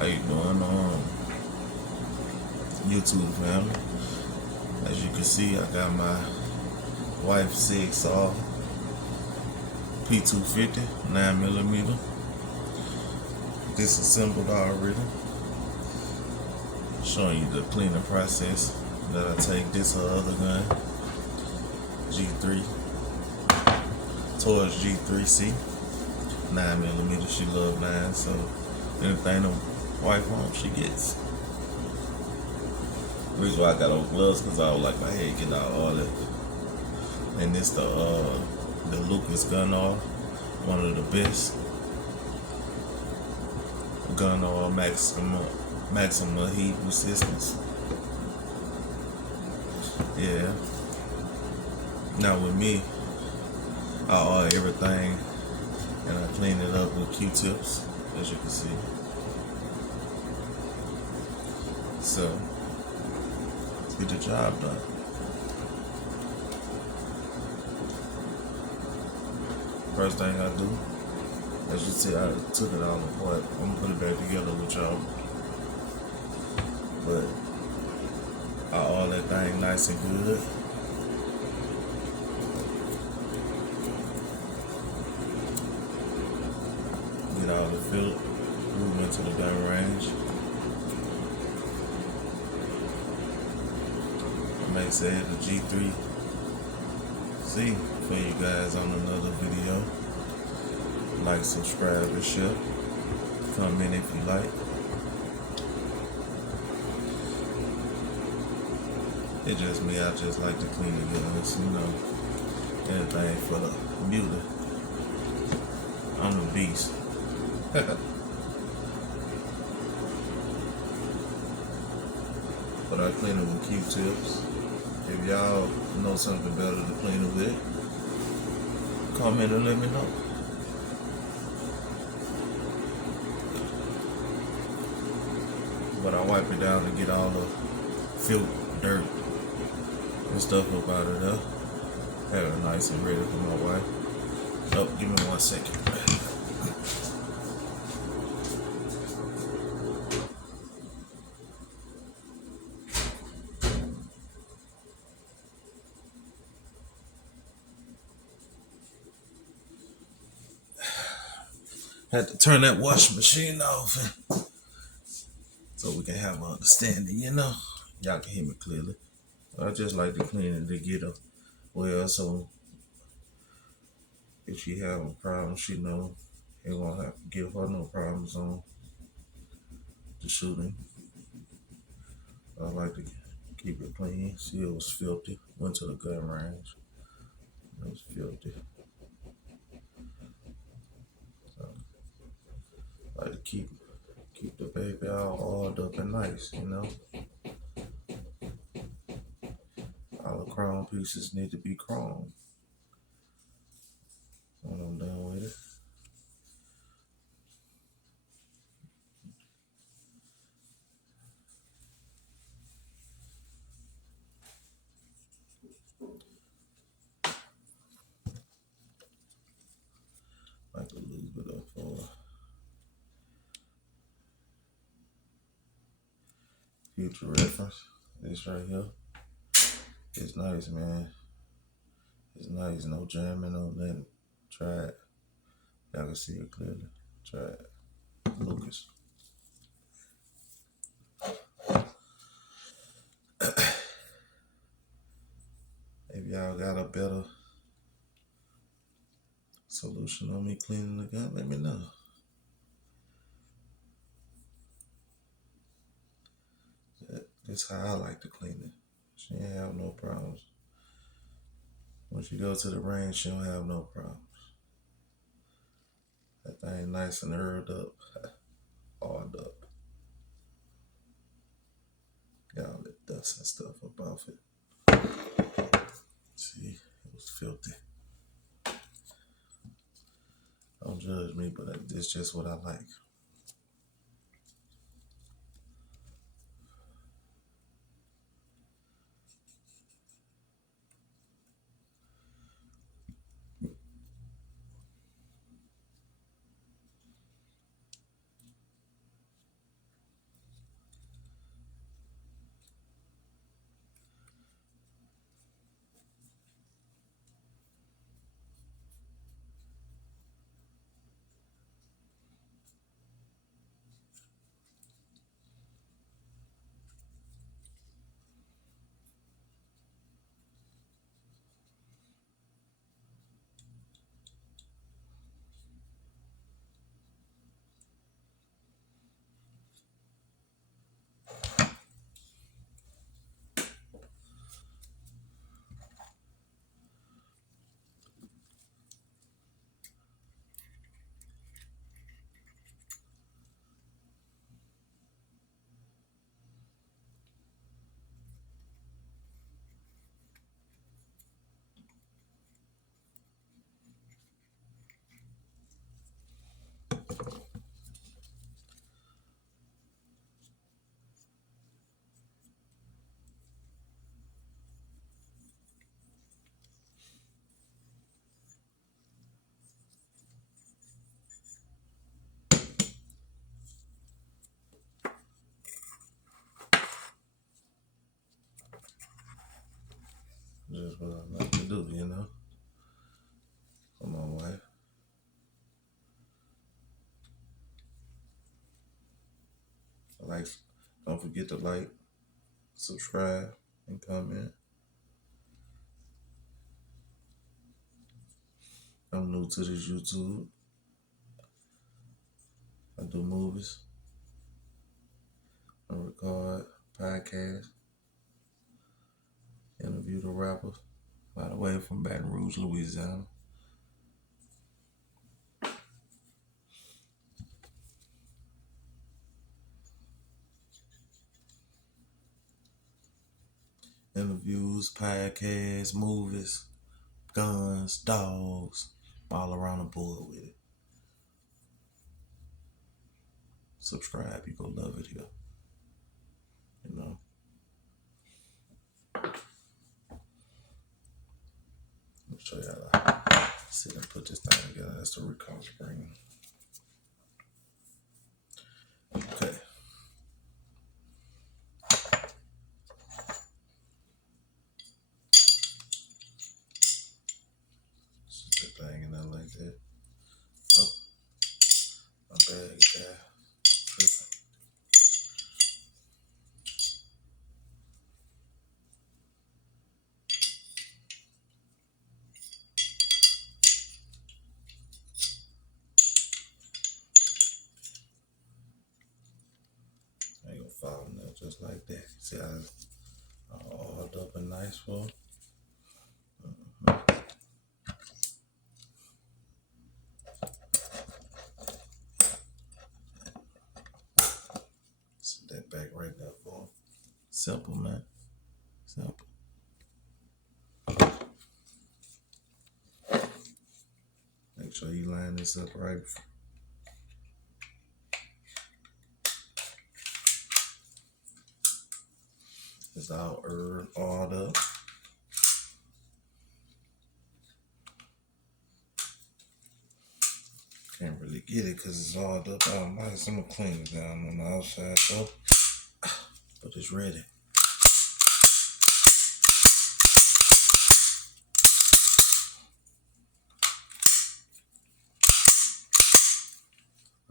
How you doing on YouTube family? As you can see, I got my wife's SIG Sauer P250 9mm disassembled already. Showing you the cleaning process that I take this her other gun G3 towards G3C 9mm. She love 9, so anything the wife wants, she gets. The reason why I got on gloves because I don't like my head getting out all that. And this the Lucas gun oil, one of the best gun oil, maximum heat resistance. Yeah. Now with me, I oil everything and I clean it up with Q-tips, as you can see. So let's get the job done. First thing I do, as you see, I took it all apart. I'm gonna put it back together with y'all. But I oil that thing nice and good. Get all the filler, move into the gun range. I may say the G3C for you guys on another video. Like, subscribe, and share. Comment if you like. It's just me, I just like to clean the guns, you know. Anything for the beauty. I'm a beast. But I clean it with Q-tips. If y'all know something better to clean it with, comment and let me know. But I wipe it down to get all the filth, dirt, and stuff up out of there. Have it nice and ready for my wife. Oh, give me 1 second. Had to turn that washing machine off so we can have an understanding, you know. Y'all can hear me clearly. I just like to clean it to get her well, so if she having problems, she know it won't have to give her no problems on the shooting. I like to keep it clean. See, it was filthy. Went to the gun range. It was filthy. So I like to keep the baby all oiled up and nice, you know. All the chrome pieces need to be chrome when I'm done with it. Like a little bit of future reference. This right here. It's nice, man. It's nice. No jamming, no nothing. Try it. Y'all can see it clearly. Try it. Lucas. If y'all got a better solution on me cleaning the gun, let me know. That's how I like to clean it. She ain't have no problems. When she go to the range, she don't have no problems. That thing nice and herb up, oiled up. Got all the dust and stuff up off it. See, it was filthy. Don't judge me, but it's just what I like. what I like to do, you know, for my wife. Like, don't forget to like, subscribe, and comment. I'm new to this YouTube. I do movies. I record podcasts. Interview the rappers. By the way, from Baton Rouge, Louisiana. Interviews, podcasts, movies, guns, dogs, all around the board with it. Subscribe, you gonna love it here. You know. Let me show y'all how see them put this thing together. That's the recall spring. Okay. Sit that thing in there like that. Oh, my bad, guy. Tripping. I ain't gonna fall in there just like that. See how it's all up and nice for. Sit that back right there for. Simple, man. Simple. Make sure you line this up right. It's all oiled up. Can't really get it because it's all up all nice. I'm gonna clean it down on the outside though. But it's ready.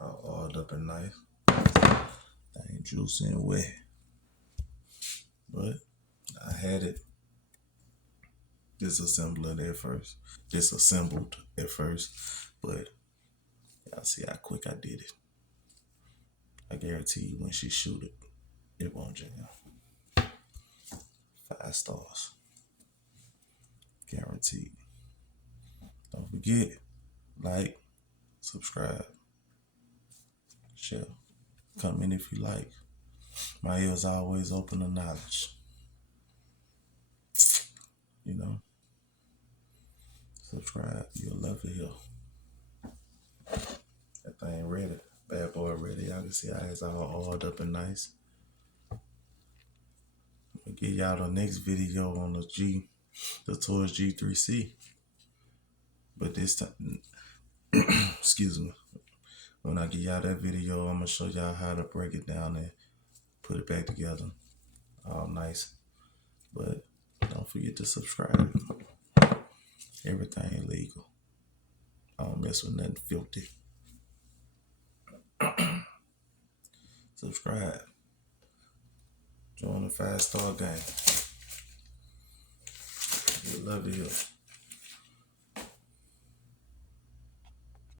All oiled up and nice. Ain't juicy and wet. But I had it disassembled at first. But y'all see how quick I did it. I guarantee you when she shoot it, it won't jam. 5 stars. Guaranteed. Don't forget, like, subscribe, share, comment if you like. My ears are always open to knowledge. You know, subscribe. You'll love it here. That thing ready. Bad boy ready. Y'all can see how it's all oiled up and nice. I'll give y'all the next video on the Taurus G3C. But this time, excuse me. When I give y'all that video, I'm gonna show y'all how to break it down and put it back together. All nice. But don't forget to subscribe. Everything legal. I don't mess with nothing filthy. Subscribe. Join the 5-star gang. We love it here.